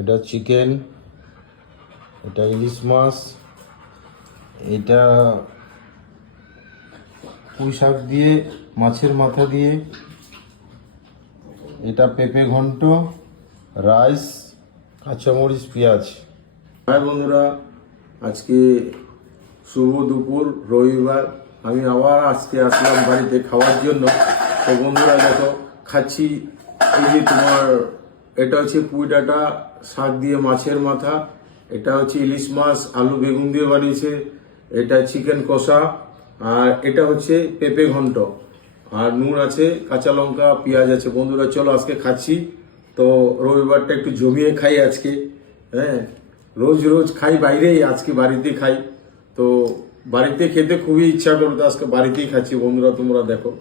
এটা চিকেন, এটা ইলিশ মাছ, এটা পুঁই শাক দিয়ে, মাছের মাথা দিয়ে, এটা পেঁপে ঘন্ট, রাইস, কাঁচামরিচ, পেঁয়াজ। হ্যাঁ বন্ধুরা, আজকে শুভ দুপুর, রবিবার। আমি আবার আজকে আসলাম বাড়িতে খাওয়ার জন্য। তো বন্ধুরা দেখো খাচ্ছি, এই যে তোমার এটা হচ্ছে পুঁই ডাঁটা শাক দিয়ে মাছের মাথা, এটা হচ্ছে ইলিশ মাছ আলু বেগুন দিয়ে বানিয়েছে, এটা চিকেন কষা, আর এটা হচ্ছে পেঁপে ঘন্ট, আর নুন আছে, কাঁচা লঙ্কা, পেঁয়াজ আছে। বন্ধুরা চলো আজকে খাচ্ছি। তো রবিবারটা একটু জমিয়ে খাই আজকে। হ্যাঁ, রোজ রোজ খাই বাইরেই, আজকে বাড়িতে খাই। তো বাড়িতে খেতে খুবই ইচ্ছা করতো, আজকে বাড়িতেই খাচ্ছি। বন্ধুরা তোমরা দেখো।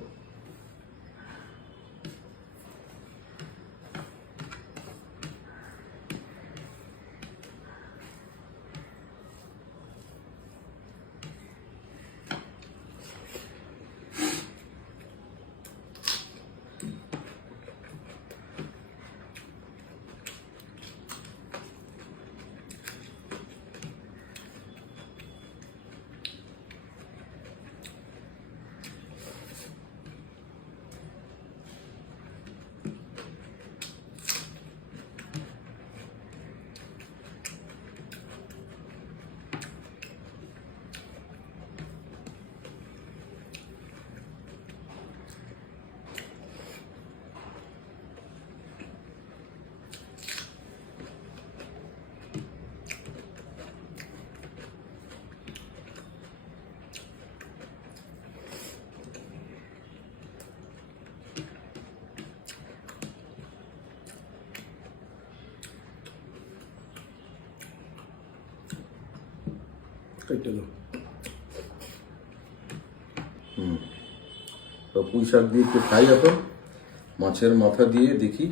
তো পুঁই শাক দিয়ে একটু খাই এখন, মাছের মাথা দিয়ে দেখি।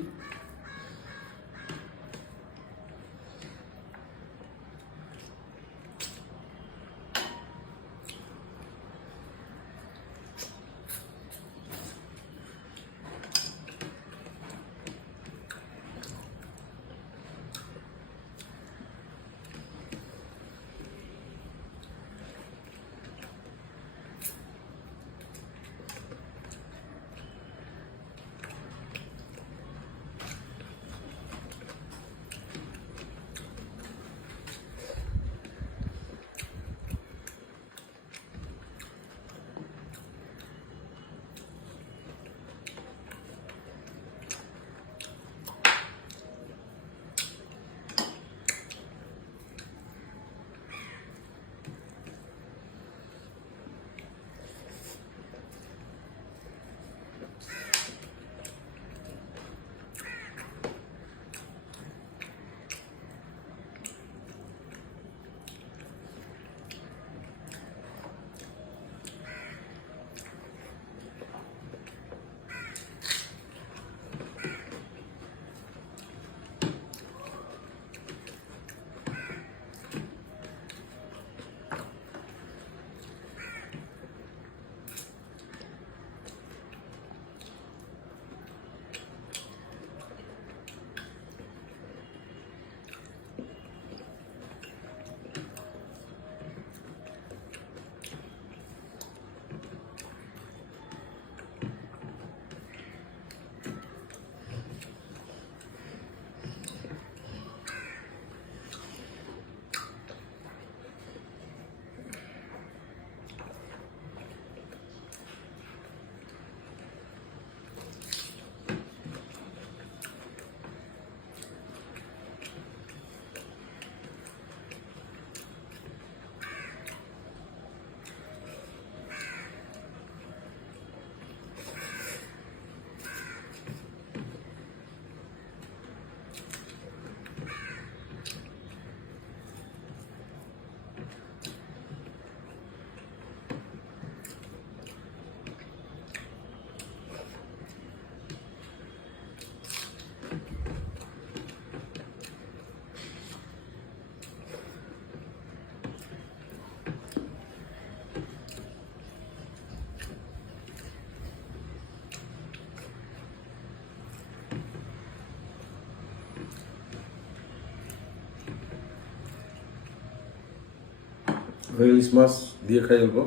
ইলিশ মাছ দিয়ে খাই অল্প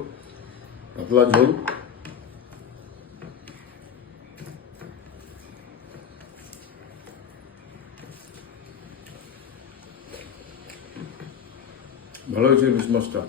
পাতলা ঝোল। ভালো হয়েছে ইলিশ মাছটা।